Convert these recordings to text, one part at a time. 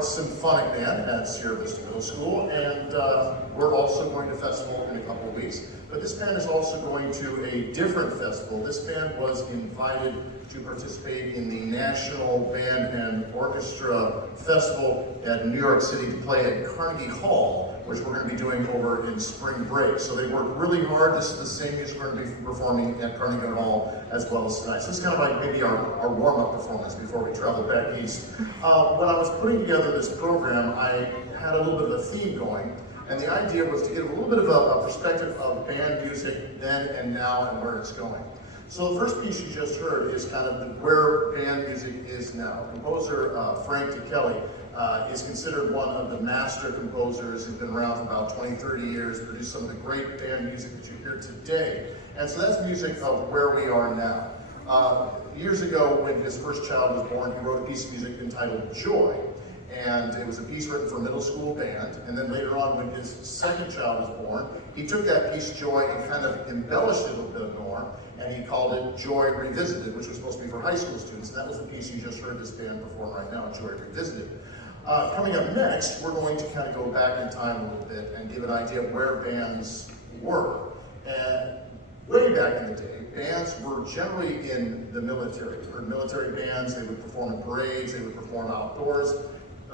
Symphonic band at Sierra Vista Middle School, and we're also going to festival in a couple of weeks. But this band is also going to a different festival. This band was invited to participate in the National Band and Orchestra Festival at New York City to play at Carnegie Hall, which we're going to be doing over in spring break. So they worked really hard. This is the same music we're going to be performing at Carnegie Hall as well as tonight. So it's kind of like maybe our warm-up performance before we travel back east. When I was putting together this program, I had a little bit of a theme going. And the idea was to get a little bit of a perspective of band music then and now and where it's going. So the first piece you just heard is kind of where band music is now. Composer Frank Kelly is considered one of the master composers. He's been around for about 20, 30 years, produced some of the great band music that you hear today. And so that's music of where we are now. Years ago, when his first child was born, he wrote a piece of music entitled Joy. And it was a piece written for middle school band. And then later on, when his second child was born, he took that piece, Joy, and kind of embellished it a little bit more, and he called it Joy Revisited, which was supposed to be for high school students. And that was the piece you just heard this band perform right now, Joy Revisited. Coming up next, we're going to kind of go back in time a little bit and give an idea of where bands were. And way back in the day, bands were generally in the military. For military bands, they would perform in parades, they would perform outdoors.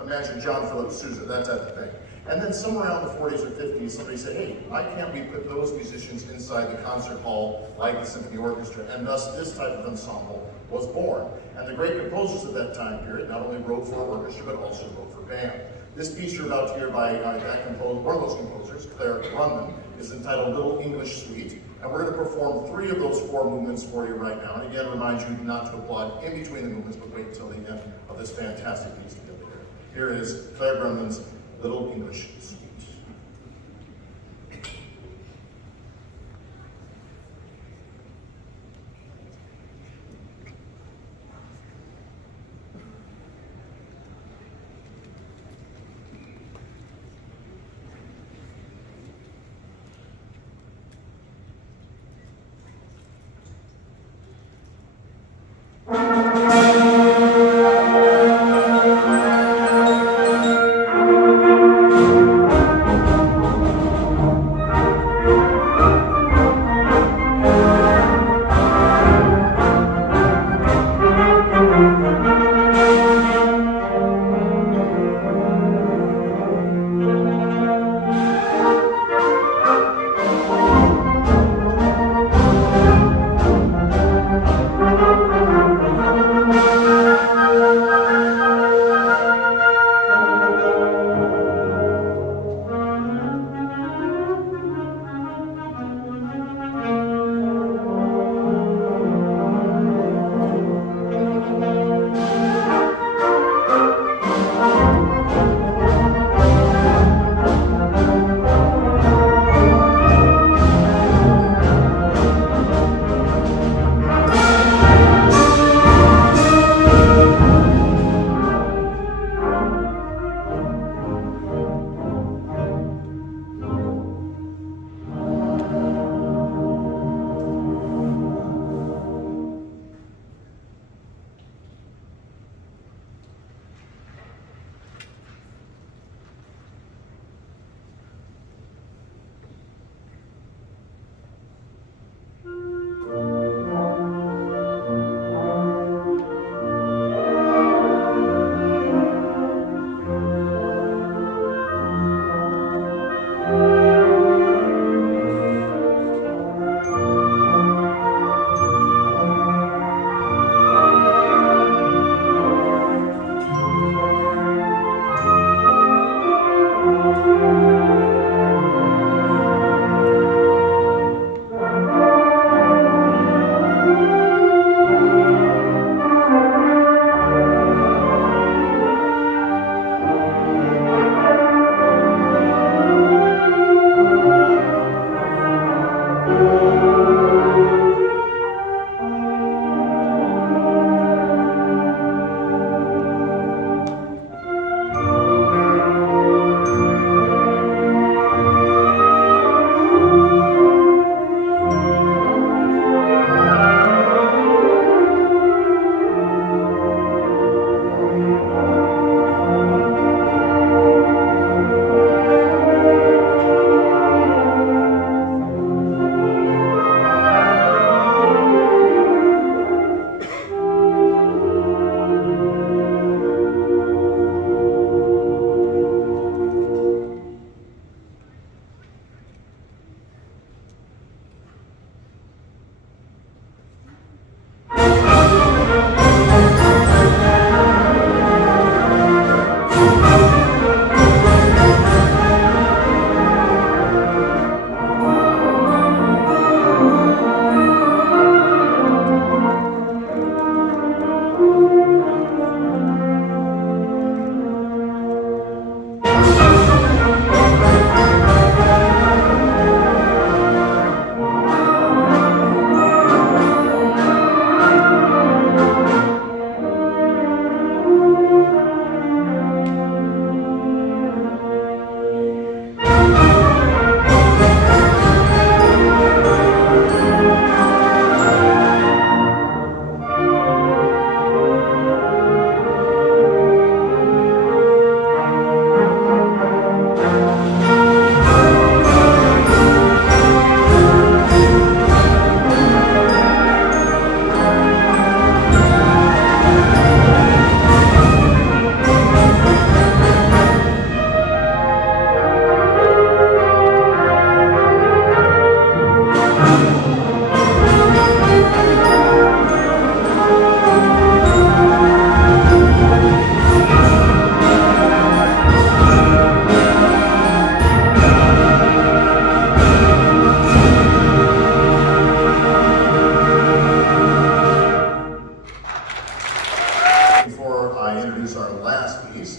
Imagine John Philip Sousa, that type of thing. And then somewhere around the 40s or 50s, somebody said, hey, why can't we put those musicians inside the concert hall like the symphony orchestra? And thus this type of ensemble was born. And the great composers of that time period not only wrote for orchestra, but also wrote for band. This piece you're about to hear by that composer, one of those composers, Claire Runman, is entitled Little English Suite. And we're going to perform 3 of those 4 movements for you right now. And again, remind you not to applaud in between the movements, but wait until the end of this fantastic piece to get there. Here is Claire Runman's Little English Suite.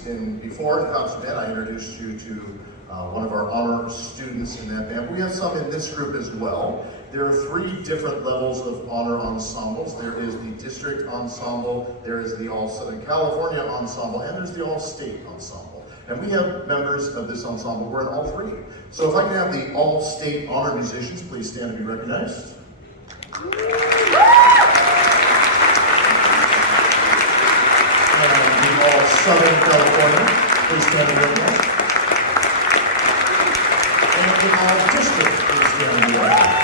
before in concert band, I introduced you to one of our honor students in that band. We have some in this group as well. There are 3 different levels of honor ensembles. There is the district ensemble, there is the All Southern California ensemble, and there's the All State ensemble. And we have members of this ensemble who are in all 3. So if I can have the All State honor musicians, please stand to be recognized. And the All Southern California, please stand to be recognized. And the All District, please stand to be recognized.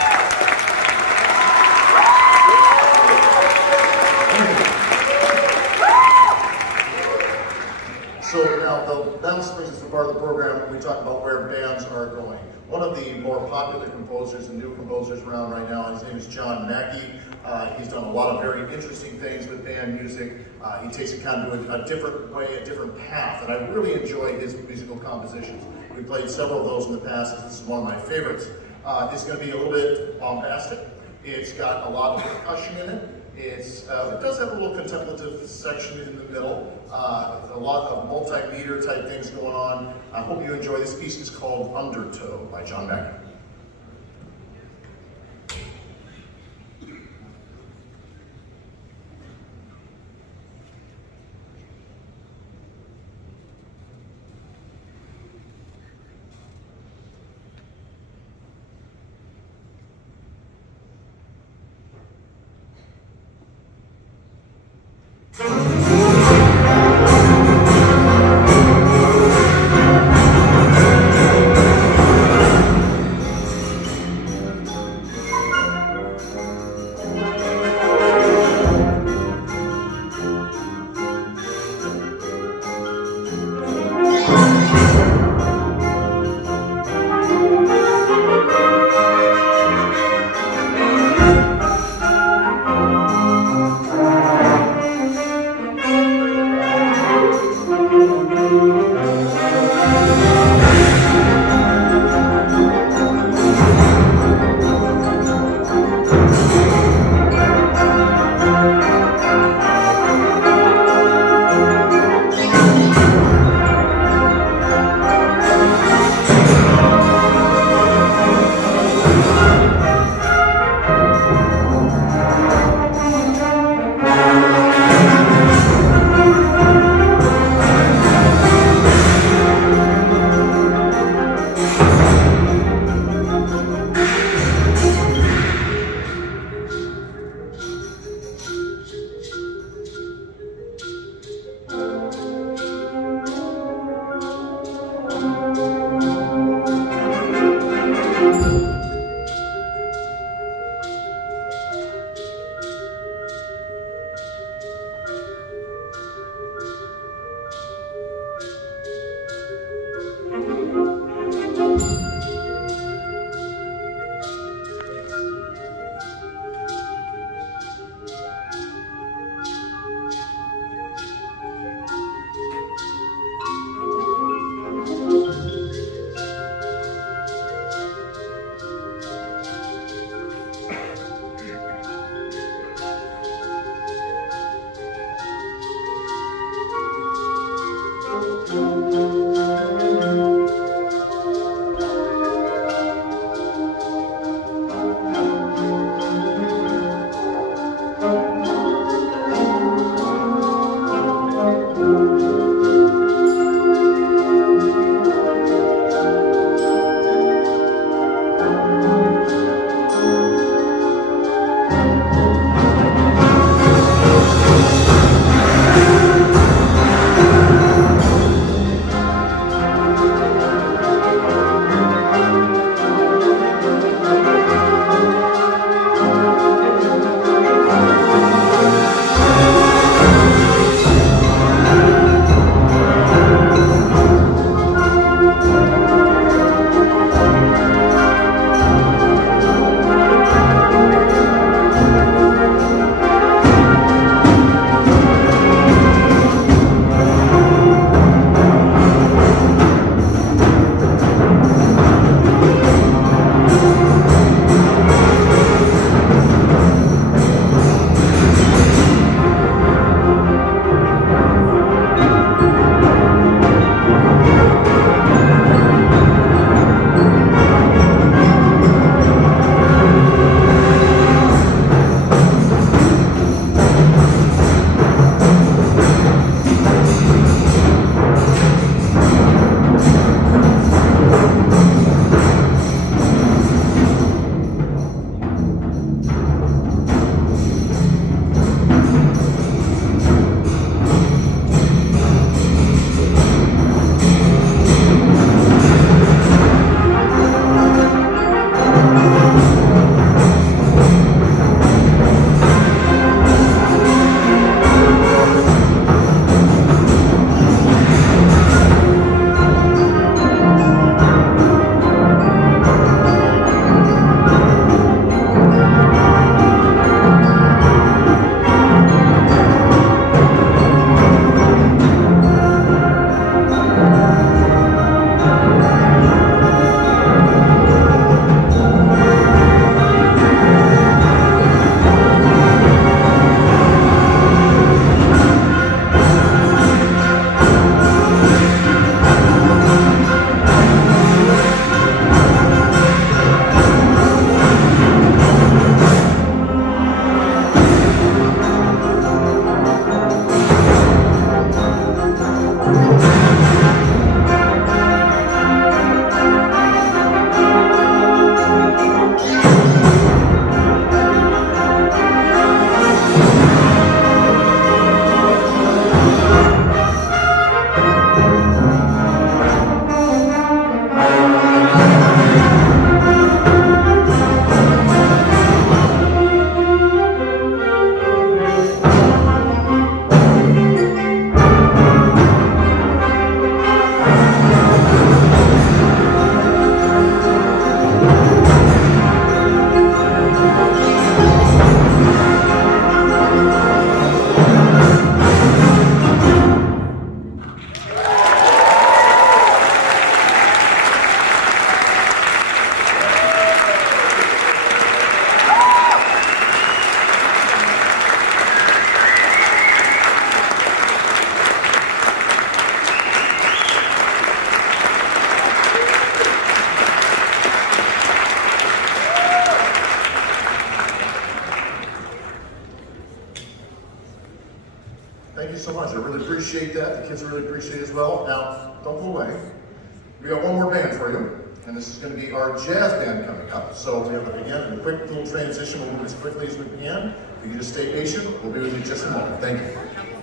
So now, that brings us to part of the program. We talk about where bands are going. One of the more popular composers and new composers around right now, his name is John Mackey. He's done a lot of very interesting things with band music. He takes it kind of a different way, a different path, and I really enjoy his musical compositions. We played several of those in the past. This is one of my favorites. It's going to be a little bit bombastic. It's got a lot of percussion in it. It does have a little contemplative section in the middle, a lot of multimeter type things going on. I hope you enjoy this piece. It's called Undertow by John Mackey. Thank you so much. I really appreciate that. The kids really appreciate it as well. Now, don't go away. We got one more band for you, and this is going to be our jazz band coming up. So we have, again, a quick little transition. We'll move as quickly as we can. If you can just stay patient, we'll be with you in just a moment. Thank you.